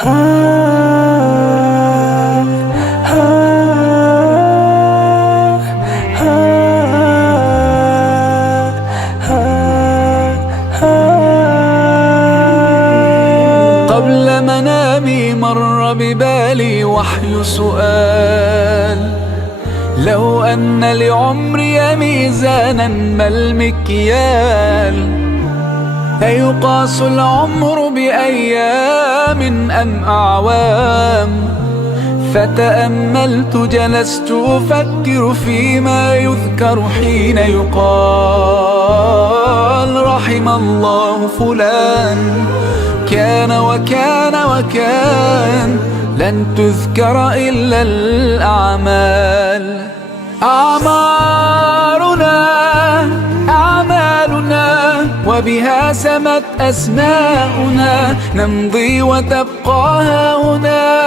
قبل منامي مر ببالي وحي سؤال: لو أن لعمري ميزانا ما المكيال؟ أيقاس العمر بأيام أم أعوام؟ فتأملت جلست أفكر فيما يذكر حين يقال: رحم الله فلان كان وكان وكان. لن تذكر إلا الأعمال. أعمالنا وبها سمت أسماؤنا، نمضي وتبقى هاهنا.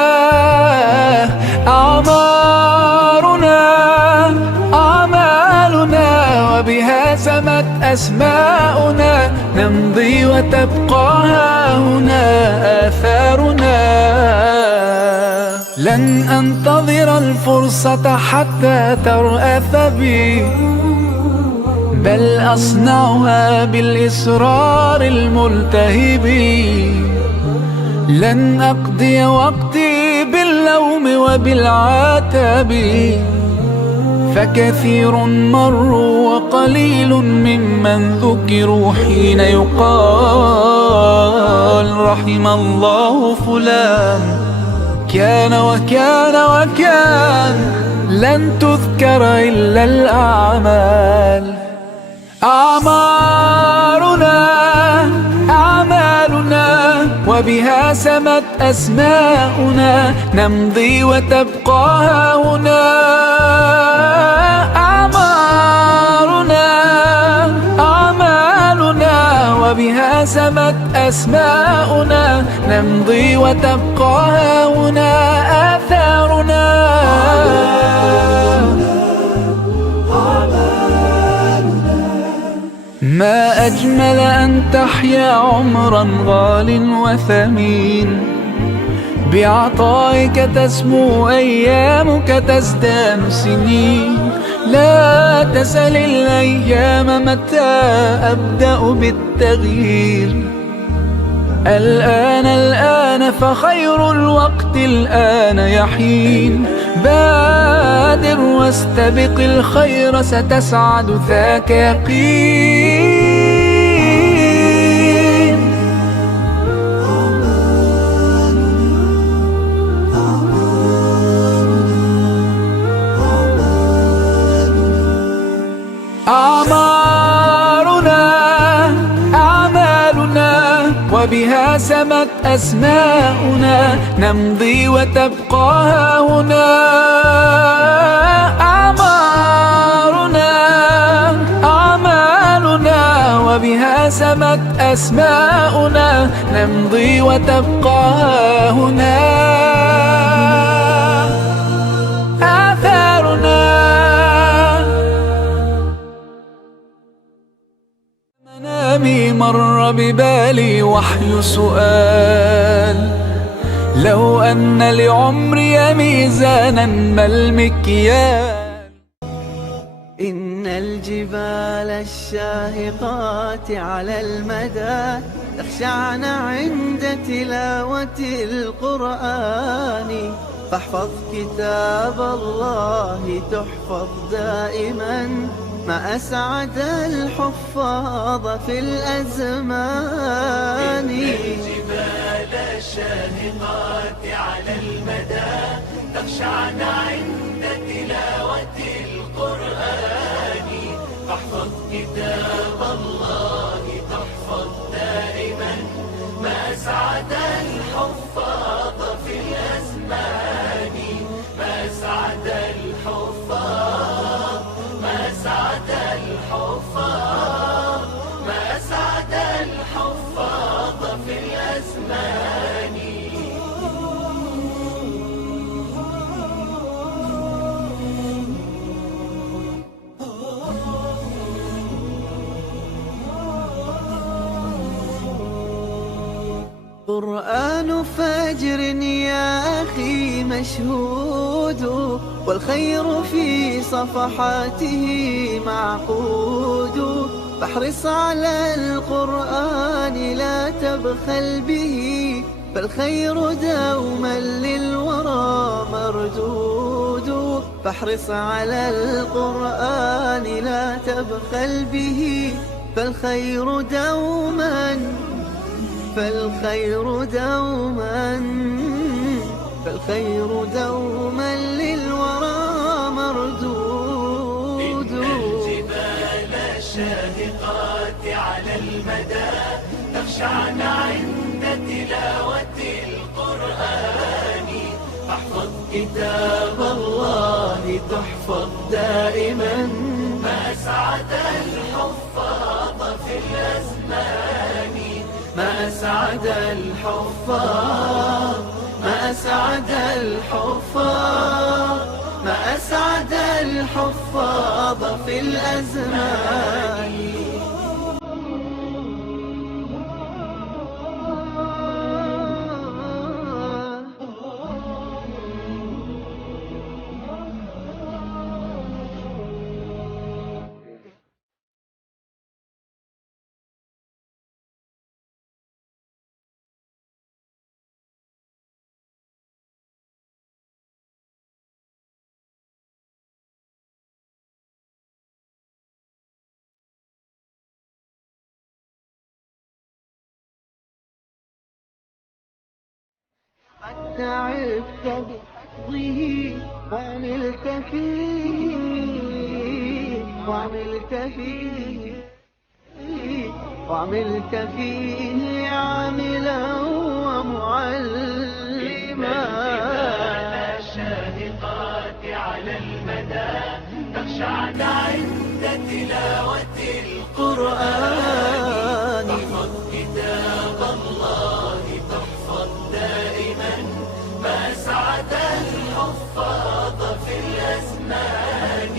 أعمالنا وبها سمت أسماؤنا، نمضي وتبقى هاهنا آثارنا. لن أنتظر الفرصة حتى ترأف بي، بل أصنعها بالإصرار الملتهب. لن أقضي وقتي باللوم وبالعتاب، فكثير مروا وقليل ممن ذكروا حين يقال: رحم الله فلان كان وكان وكان. لن تذكر إلا الأعمال. أعمالنا وبها سمت أسماؤنا، نمضي وتبقى هاهنا. أعمالنا وبها سمت أسماؤنا، نمضي وتبقى هاهنا آثارنا. ما أجمل أن تحيا عمرا غال وثمين، بعطائك تسمو أيامك تزدان سنين. لا تسل الأيام متى أبدأ بالتغيير، الآن فخير الوقت الآن يحين. بادر واستبق الخير ستسعد ذاك يقين. أعمالنا وبها سمت أسماؤنا، نمضي وتبقى هاهنا. أعمالنا وبها سمت أسماؤنا، نمضي وتبقى هاهنا آثارنا. منامي مر ببالي وحي سؤال: لو أن لعمري ميزانا ما المكيال؟ إن الجبال الشاهقات على المدى تخشعن عند تلاوة القرآن، فاحفظ كتاب الله تحفظ دائما، ما أسعد الحفاظ في الأزمان. إن الجبال الشاهقات على المدى تخشعن عند تلاوة القرآن، فاحفظ كتاب الله تحفظ دائما، ما أسعد الحفاظ في الأزمان. ما أسعد الحفاظ، ما أسعد الحفاظ، ما أسعد الحفاظ في الأزمان. أبشر يا أخي مشهود، والخير في صفحاته معقود. فاحرص على القرآن لا تبخل به، فالخير دوما للورى مردود. فاحرص على القرآن لا تبخل به، فالخير دوما للورى مردود. إن الجبال الشاهقات على المدى تخشعن عند تلاوة القرآن. احفظ كتاب الله تحفظ دائما، ما أسعد الحفاظ في الأزمان. ما أسعد الحفاظ، ما أسعد الحفاظ، ما أسعد الحفاظ في الأزمان. قد تعبت بحفظه وعملت فيه عاملا ومعلما. الشاهقات على المدى تخشعن عند تلاوة القرآن. احفظ كتاب الله تحفظ دائما، ما أسعد الحفاظ في الأزمان.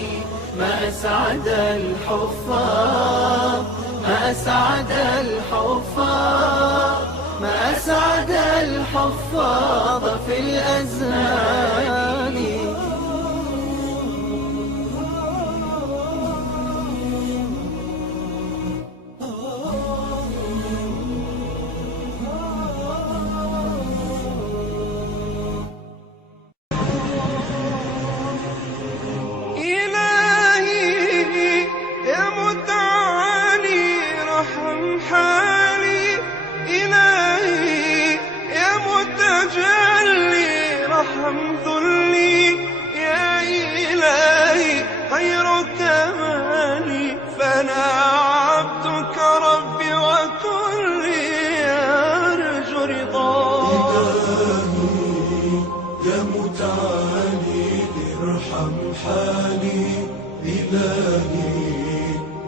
ما أسعد الحفاظ، ما أسعد الحفاظ، ما أسعد الحفاظ في الأزمان.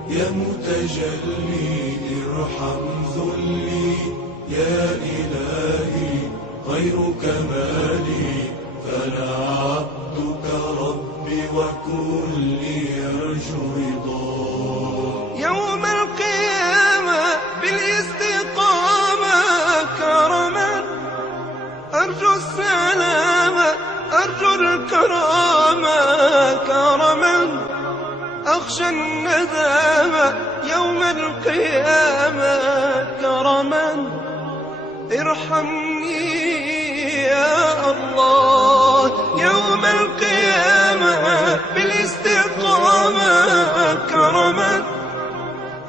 يا متجلي ارحم ذلي، يا إلهي غير كمالي، فلا عبدك ربي وكلي يرجو رضاك. يوم القيامة بالاستقامة كرما أرجو السلامة، أرجو الكرامة كرما، أخشى الندامة يوم القيامة كرما. ارحمني يا الله يوم القيامة بالاستقامة كرما،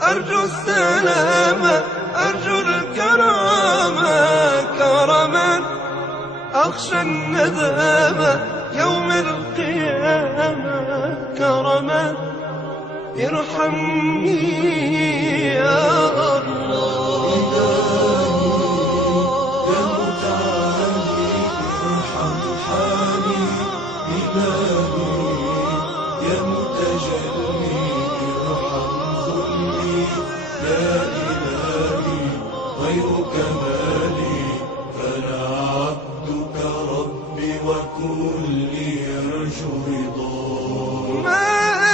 أرجو السلامة، أرجو الكرامة كرما، أخشى الندامة يوم القيامة كرما. ارحمني يا الله. يا متعالي ارحم حالي، إلهي يا متجلي ارحم ذلي، يا إلهي غير كمالي، فلا عبدك ربي وكلي يرجو رضاك. ما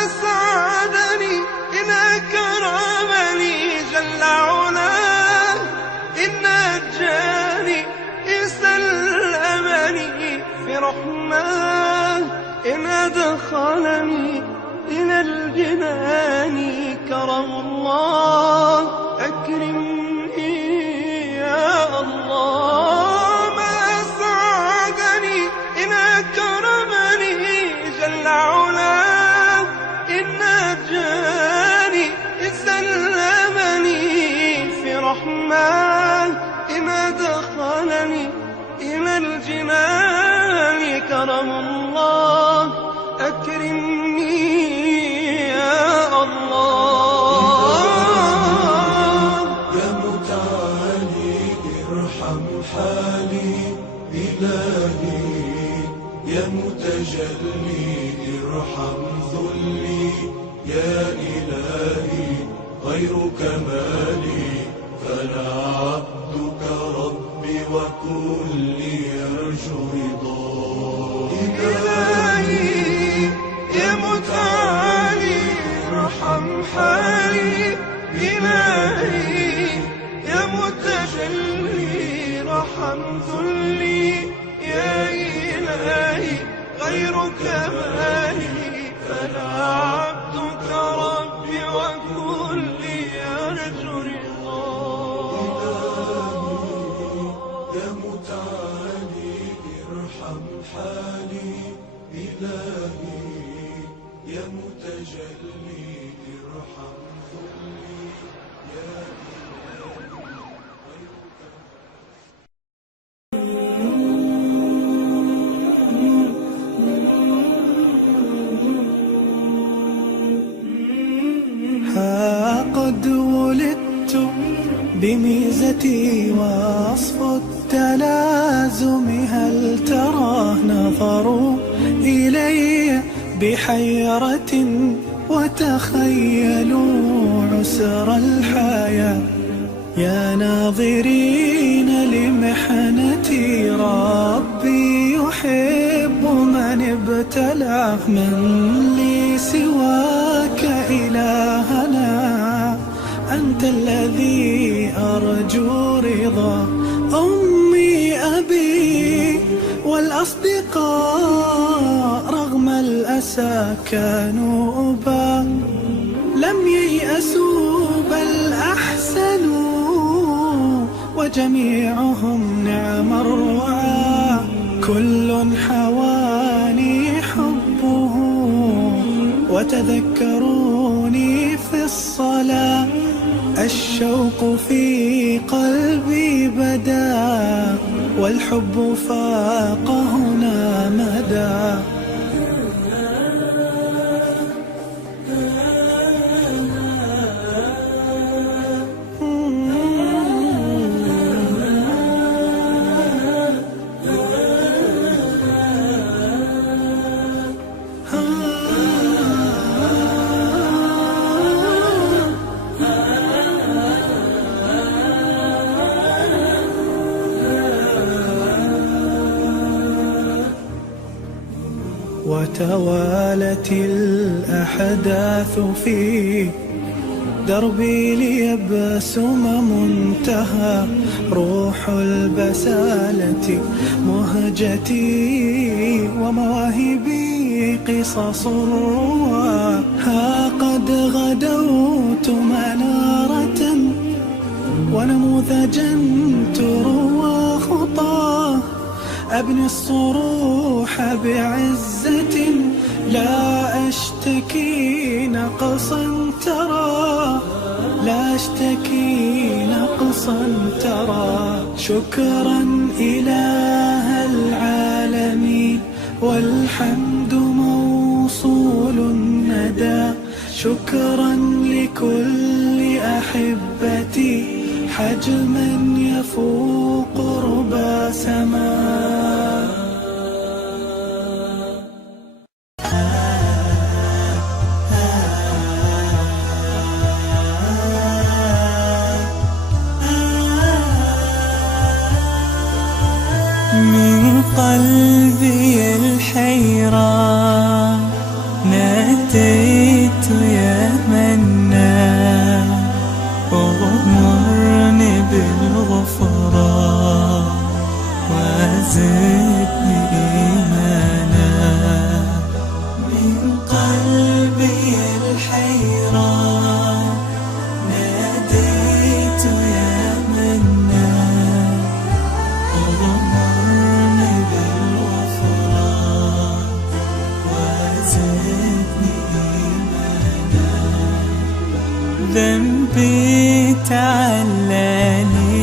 أسعدني إن أكرمني جل علاه، إن أدخلني إلى الجنان كرم الله أكرمني يا الله. ما أسعدني إن أكرمني جل علاه، إن نجاني إن سلمني في رحماه، إن أدخلني إلى الجنان كرم الله أكرمني يا الله. يا متعالي ارحم حالي إلهي، يا متجلي ارحم ذلي يا إلهي. غير كمالي فلا عبدك ربي وكلي يرجو رضاك. إلهي يا متعالي ارحم حالي، إلهي يا متجلي ارحم ذلي يا إلهي. غير كمالي فلا عبدك ربي وكلي يرجو رضاك. يا متعالي ارحم حالي إلهي، يا متجلي ارحم ذلي يا ها قد ولدت بميزتي وصف التلازم، هل ترى نظروا إلي بحيرة وتخيلوا عسر الحياة. يا ناظرين لمحنتي ربي يحب من ابتلاه، من لي سواك إلهنا أنت الذي أرجو رضا. أمي أبي والأصدقاء رغم الأسى كانوا أبا، لم ييأسوا بل أحسنوا وجميعهم نعم الرعاة. كل حواني حبه وتذكروني في الصلاة. الشوق في قلبي بدا والحب فاق هنا مدى. وتوالت الأحداث في دربي ليبسم منتهى. روح البسالة مهجتي ومواهبي قصص الروى. ها قد غدوت منارة ونموذجا تروى خطاه. أبني الصروح بعزة لا أشتكي نقصا ترى، لا أشتكي نقصا ترى. شكرا إله العالمين والحمد موصول الندى. شكرا لكل أحبتي حجما يفوق ربا سماء. من قلبي الحيران ناديت يا منان، اغمرني بالغفران وزدني إيمانا. تعلاني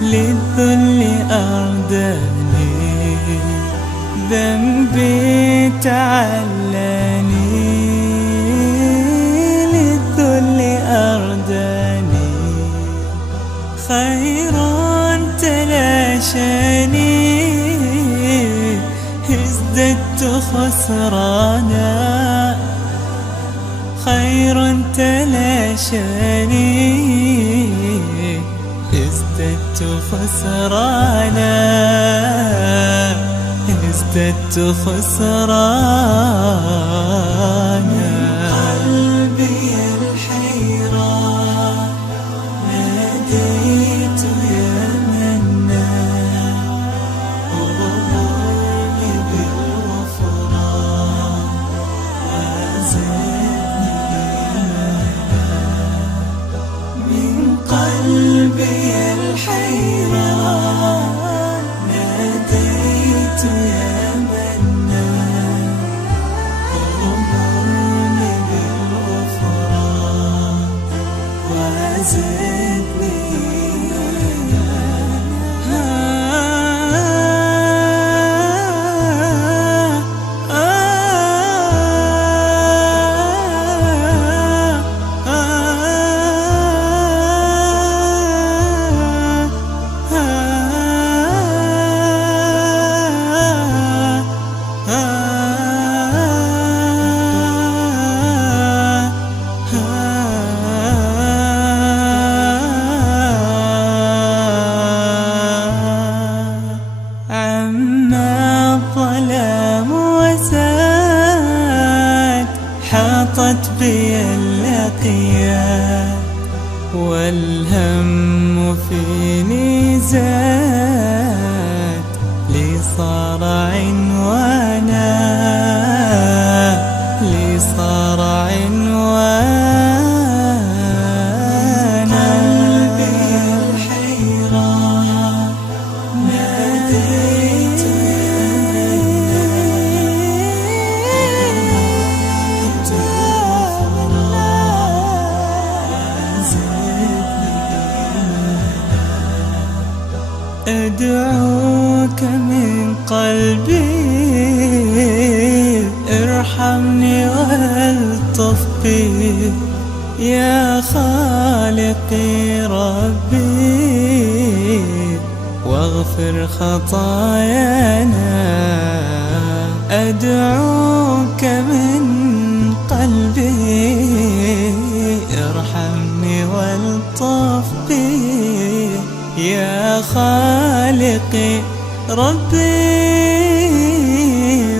للذل أرداني ذنبي تعلاني للذل أرداني خير تلاشاني ازددت خسرانا خير تلاشاني ازددت خسرانا ازددت خسرانا قلبي الحيران ناديت يا منان أغمرني بالغفران وزدني إيمانا من قلبي الحيران ناديت يا منان أغمرني بالغفران وزدني عما الظلام وساد حاطت بي اللقيات والهم فيني زاد لي صار عنوانا لي صار عنوانا قلبي الحيران ناديت أدعوك من قلبي ارحمني والطف بي يا خالقي ربي واغفر خطايانا أدعوك من قلبي ارحمني والطف بي يا خالقي ربي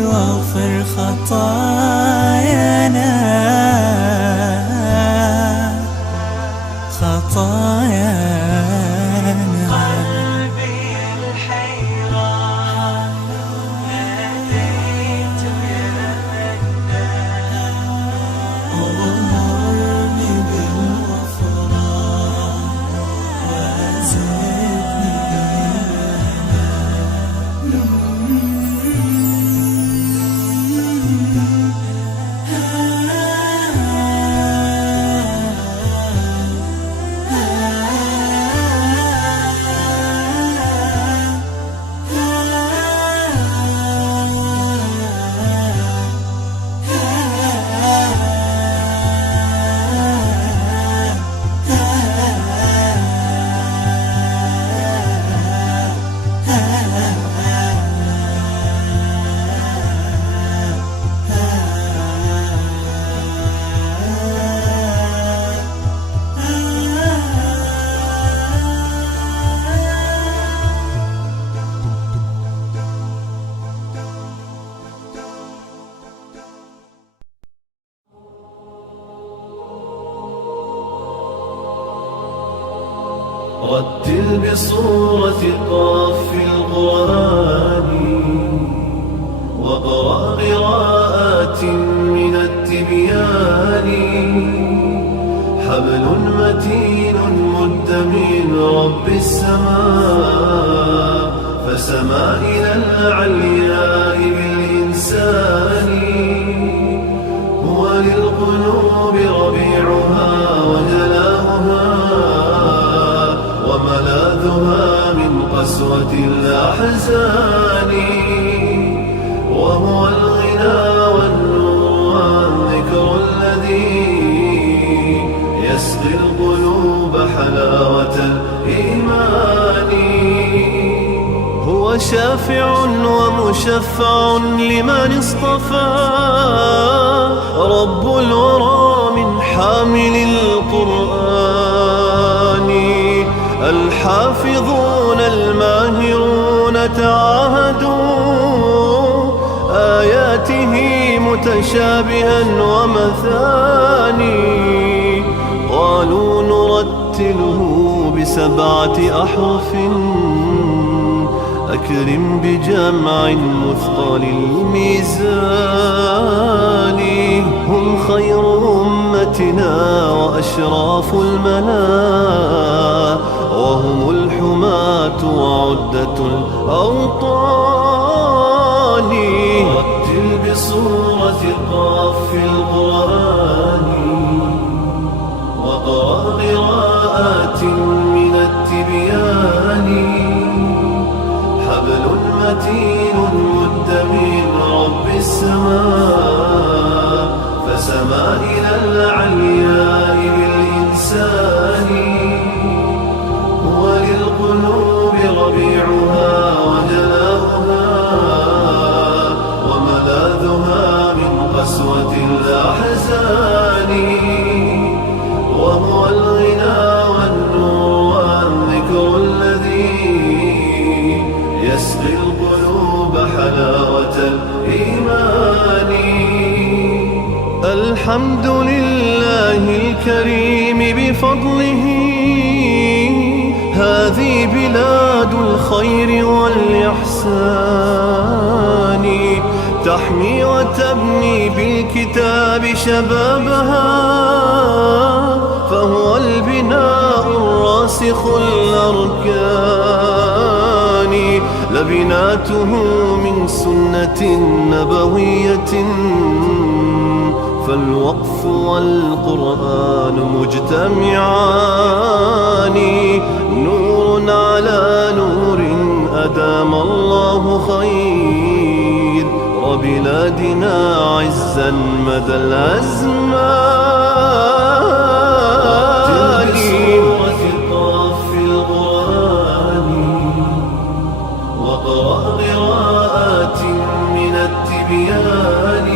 واغفر خطايانا خطايانا قلبي الحيران ناديت يا منان أغمرني بالغفران وزدني رتل بصورة قاف القرآن واقرأ قراءات من التبيان حبل متين مد من رب السماء فسما إلى العلياء بالإنسان هو للقلوب ربيعها وجلاه قسوة الأحزان. وهو الغنى والنور والذكر الذي يسقي القلوب حلاوة الإيمان. هو شافع ومشفع لمن اصطفى، رب الورى من حامل القرآن. الحافظون الماهرون تعاهدوا آياته متشابها ومثاني. قالوا نرتله ب7 أحرف، أكرم بجمع مثقل الميزان. هم خير أمتنا وأشراف الملا، وهم الحماة وعدة الأوطان. رتل بصورة قاف في القرآن، وقرأ قراءات من التبيان. حبل متين مد من رب السماء، فسما إلى العلياء بالإنسان. وللقلوب ربيعها وجلاؤها، وملاذها من قسوة الأحزان. وهو الغنى والنور والذكر الذي يسقي القلوب حلاوة الإيمان. الحمد لله الكريم بفضله، هذه بلاد الخير والإحسان. تحمي وتبني بالكتاب شبابها، فهو البناء الراسخ الأركان. لبناته من سنة نبوية، فالوقف والقرآن مجتمعان. نور على نور أدام الله خير وبلادنا عزا مدى الأزمان. بسورة القاف في القرآن، وقرأ قراءات من التبيان.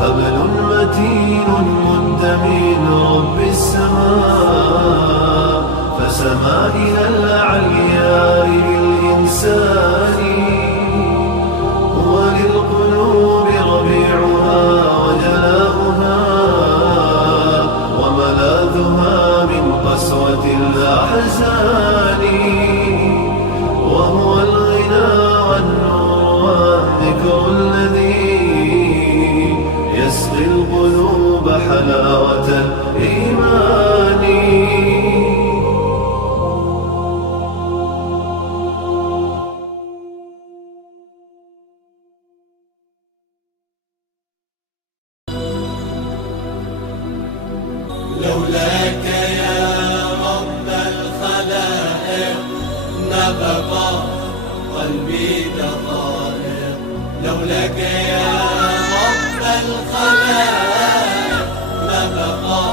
حبل متين مد من رب السماء، فسما إلى العلياء بالإنسان. وللقلوب ربيعها وجلاؤها، وملاذها من قسوة الأحزان. وهو الغنى والنور والذكر الذي يسقي القلوب حلاوة الإيمان. لولاك يا رب الخلائق ما بقى قلبي دقائق. لولاك يا رب الخلائق ما بقى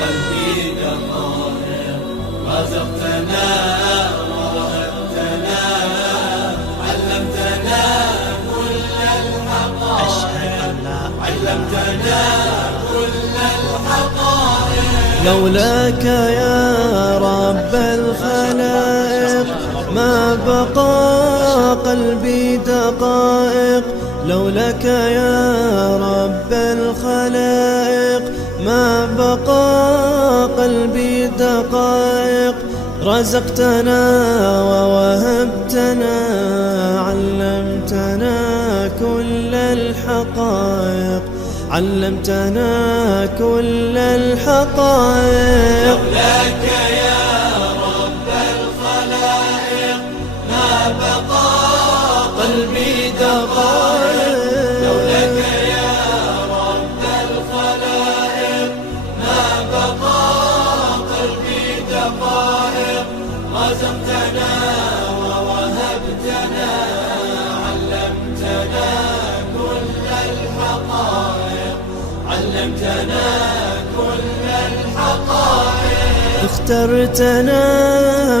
قلبي دقائق. رزقتنا ووهبتنا، علمتنا كل الحقائق، علمتنا كل الحقائق. لولاك يا رب الخلائق ما بقى قلبي دقائق. لولاك يا رب الخلائق ما بقى قلبي دقائق. رزقتنا ووهبتنا، علمتنا كل الحقائق، علمتنا كل الحقائق. لولاك يا رب الخلائق ما بقى قلبي دقائق. لولاك يا رب الخلائق ما بقى قلبي دقائق. رزقتنا علمتنا كل الحقائق. اخترتنا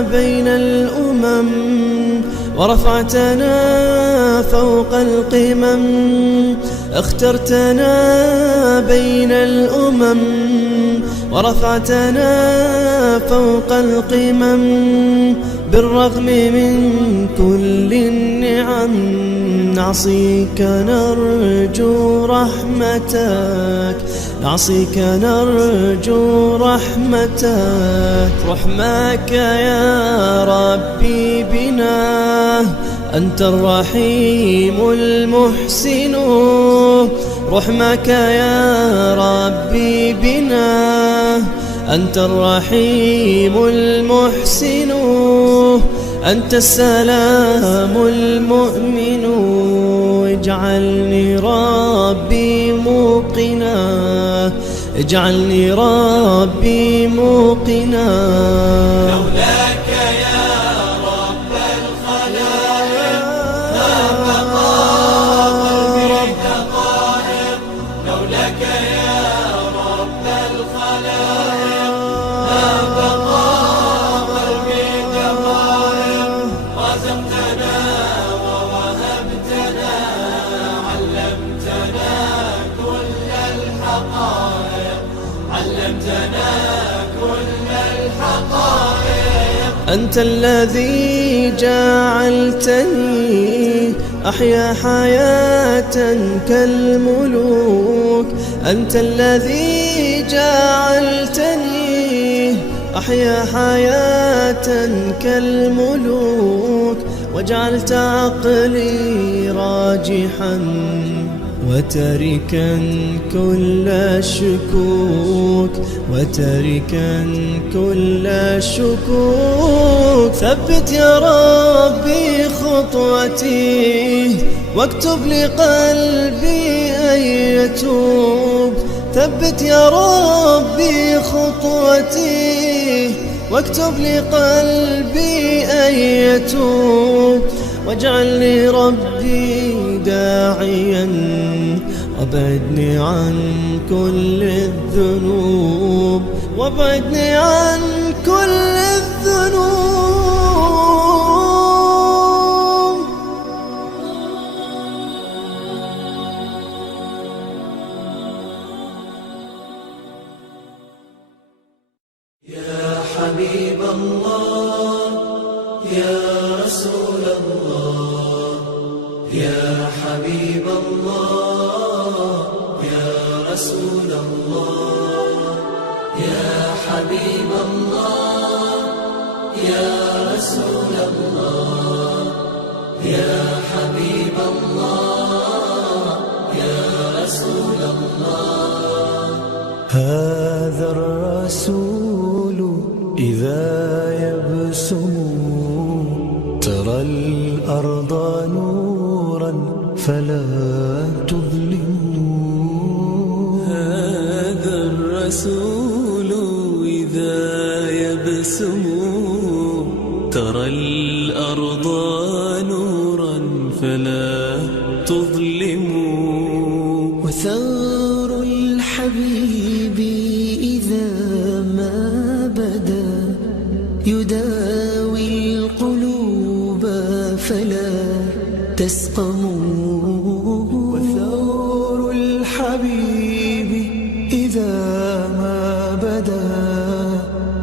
بين الأمم ورفعتنا فوق القمم. اخترتنا بين الأمم ورفعتنا فوق القمم. بالرغم من كل النعم نعصيك نرجو رحمتك، نعصيك نرجو رحمتك. رحمك يا ربي بنا، أنت الرحيم المحسن. رحمك يا ربي بنا، أنت الرحيم المحسن. أنت السلام المؤمن. اجعلني ربي موقنا، اجعلني ربي موقنا. لولاك يا رب الخلائق ما بقى قلبي دقائق. لولاك يا رب الخلائق ما بقى قلبي دقائق. رزقتنا ووهبتنا، علمتنا كل الحقائق، علمتنا كل الحقائق. أنت الذي جعلتني أحيا حياة كالملوك. أنت الذي جعلتني أحيا حياة كالملوك. وجعلت عقلي راجحا وتركا كل الشكوك، وتركا كل الشكوك. ثبت يا ربي خطوتي واكتب لقلبي أن يتوب. ثبت يا ربي خطوتي واكتب لقلبي أن يتوب. واجعلني ربي داعيا وابعدني عن كل الذنوب، وابعدني عن كل الذنوب. يا حبيب الله، يا رسول الله، يا حبيب الله، يا رسول الله، يا حبيب الله، يا رسول الله، يا حبيب الله، يا رسول الله. هذا الرسول إذا يبسم ترى الأرض نورا فلا تظلموا. هذا الرسول إذا يبسم ترى الأرض نورا فلا تظلموا. وثار الحبيب إذا ما بدا يداوي القلوب فلا تسقموا. وثار الحبيب إذا ما بدا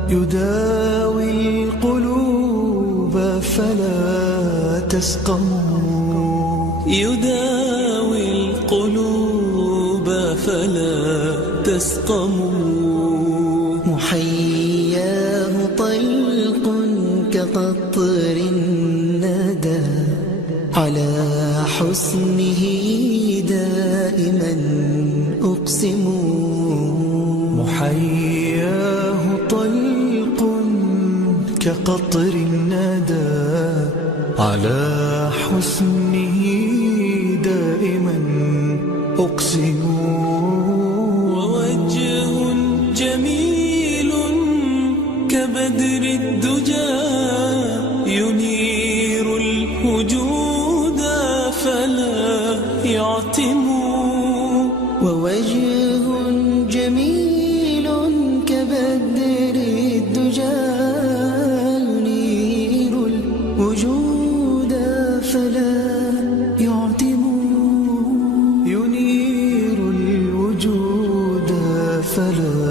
يداوي القلوب فلا تسقموا. يداوي القلوب فلا تسقموا. محياه طلق كقطر الندى على حسنه دائما أقسم. محياه طلق كقطر الندى على حسنه دائما أقسم. ووجه جميل كبدر الدجى ينير الوجود فلا يعتم. ووجه فلا يعتم ينير الوجود فلا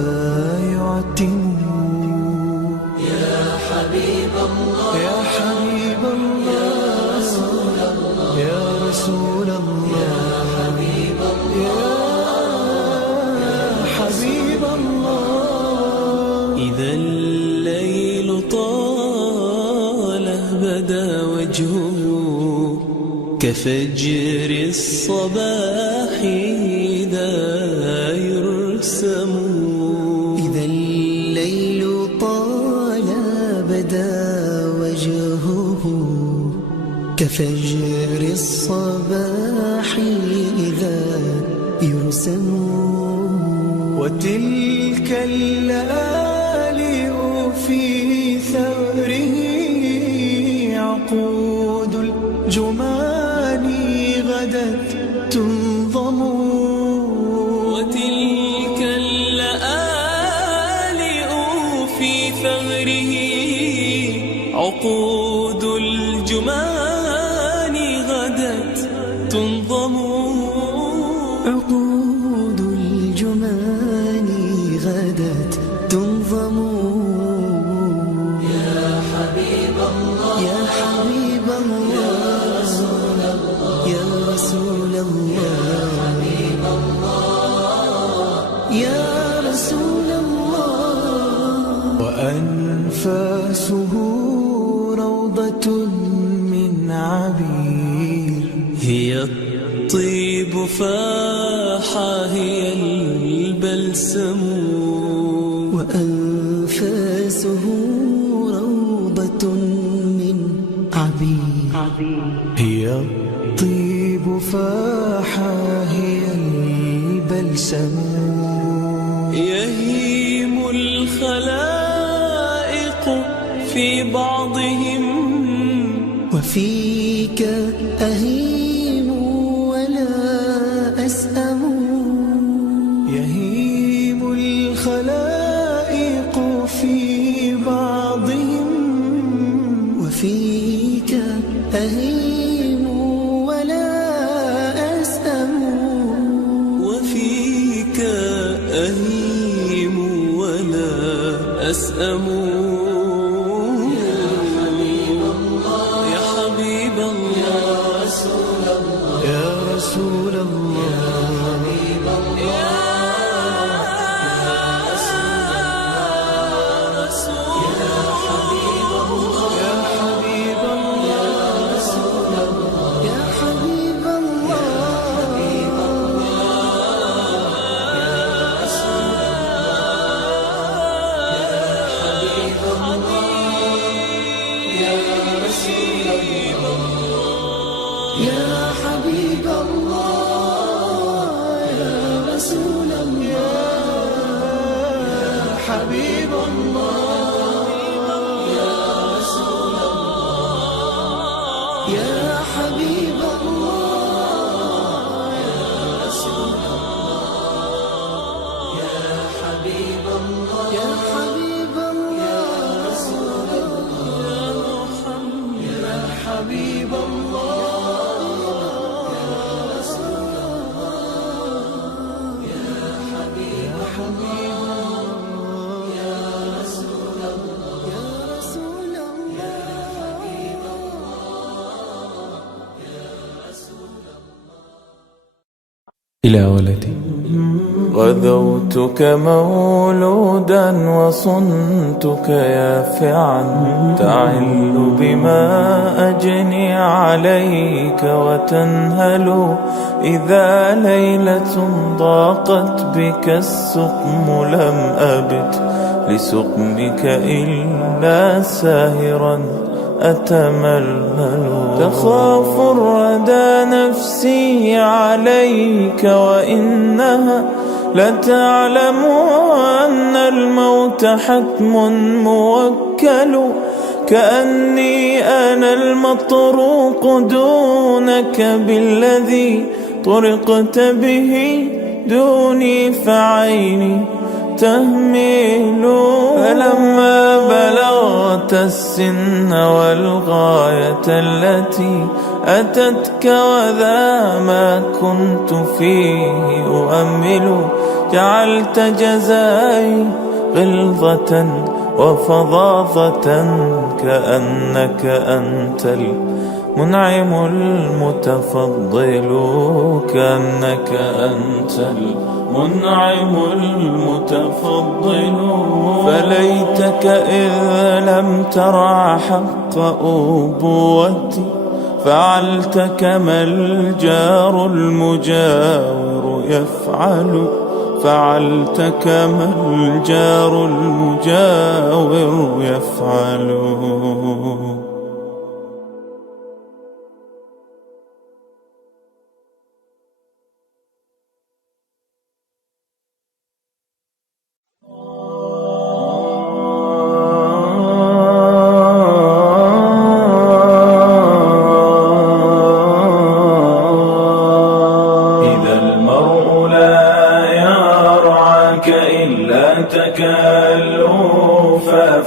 يعتم يا حبيب الله يا حبيب الله يا رسول الله يا رسول الله يا حبيب الله يا حبيب الله. إذا الليل طال بدا وجهه كفجر الصباح إذا يرسم. إذا الليل طال بدا وجهه كفجر الصباح إذا يرسم. وتلك الليالي في ثغره عقود الجمان غدت تنظم. وتلك اللآلئ في ثغره عقود الجمان غدت تنظم. عقود الجمان غدت تنظم. يا حبيب الله يا حبيب الله يا رسول الله يا رسول الله حبيب الله يا رسول الله. وأنفاسه روضة من عبير هي الطيب فاحا هي البلسم. وأنفاسه روضة من عبير هي الطيب فاحا هي البلسم. يهيم الخلائق في بعضهم وفيك أهيم ولا أسأم. يهيم الخلائق في بعضهم وفيك أهيم ولا أسأم. وفيك أهيم ولا أسأم. يا رسول الله يا حبيب الله يا حبيب الله يا حبيب الله يا رسول الله يا حبيب الله يا رسول الله يا حبيب الله يا رسول الله يا حبيب الله يا حبيب الله يا رسول الله يا محمد يا حبيب الله إلى ولدي غذوتك مولودا وصنتك يافعا تعل بما أجني عليك وتنهل إذا ليلة ضاقت بك السقم لم أبت لسقمك إلا ساهرا أتململ تخاف الردى نفسي عليك وإنها لتعلم أن الموت حتم موكل كأني أنا المطروق دونك بالذي طرقت به دوني فعيني التهميل. فلما بلغت السن والغاية التي أتتك وذا ما كنت فيه أؤمل، جعلت جزائي غلظة وفظاظة كأنك أنت المنعم المتفضل، كأنك أنت المنعم المتفضل. فليتك إذ لم ترع حق أبوتي فعلت كما الجار المجاور يفعل، فعلت كما الجار المجاور يفعل.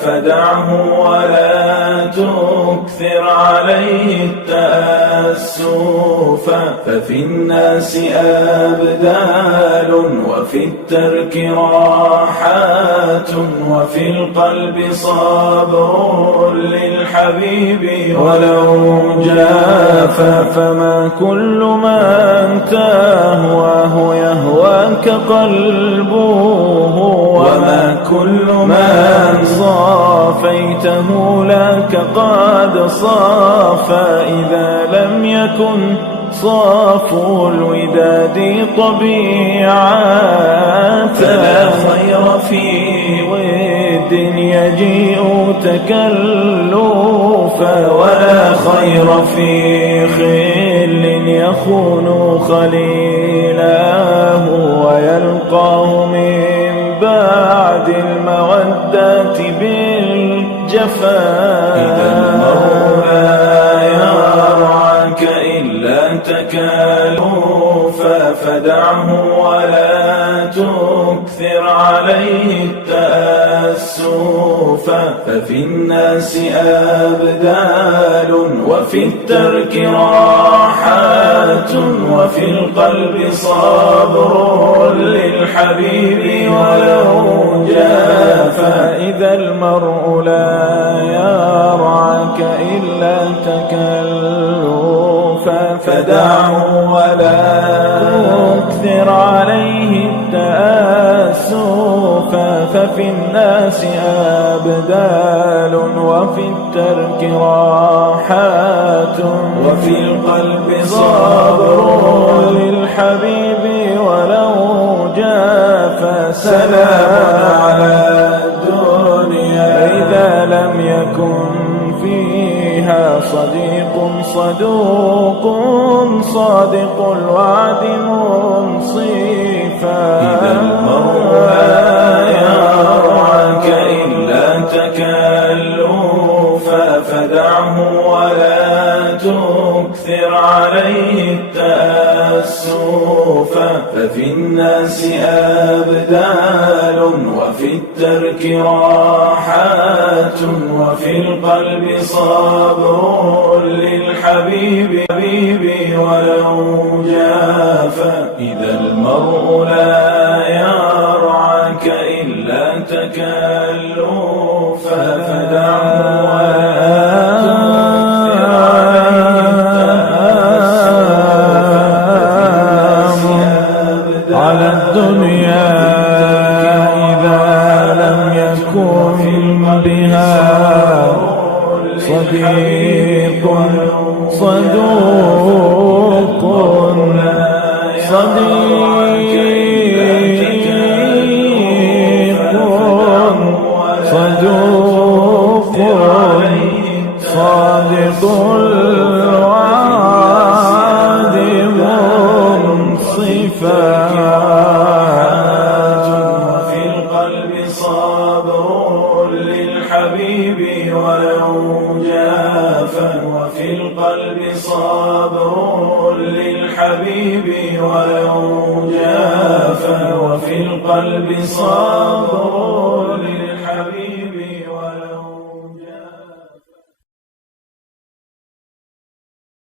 فدعه ولا تكثر عليه التأسف، ففي الناس أبدال وفي الترك راحات، وفي القلب صبر للحبيب ولو جاف. فما كل من تهواه يهواك قلبه، وما كل من صافيته لك قد صافى. إذا لم يكن صافو الوداد طبيعة فلا خير في ود يجيء تكلفا، ولا خير في خل يخون خليله ويلقاه من بعد المودة بالجفاء. إذا المرء لا يرعاك إلا تكالفا فدعه ولا تكثر عليه التأسف، ففي الناس أبدال وفي الترك راحات، وفي القلب صبر للحبيب ولو جافا. إذا المرء لا يرعاك إلا تكلفا فدعه ولا تكثر عليه التأسف، ففي الناس أبدال وفي الترك راحات، وفي القلب صبر للحبيب ولو جافا. سلام على الدنيا إذا لم يكن فيها صديق صدوق صادق الوعد منصفا. إذا المرء لا يرعاك إلا تكلفا فدعه ولا تكثر عليه التأسف، ففي الناس أبدال وفي الترك راحات، وفي القلب صبر للحبيب ولو جافا. إذا المرء لا يرعاك إلا تكلفا فدعه ولا تكثر على الدنيا إذا لم يكن بها صديق صدوق صدوق صادق الوعد منصفا. وفي القلب صبر للحبيب ولو جافا، وفي القلب صبر للحبيب ولو جافا، وفي القلب صبر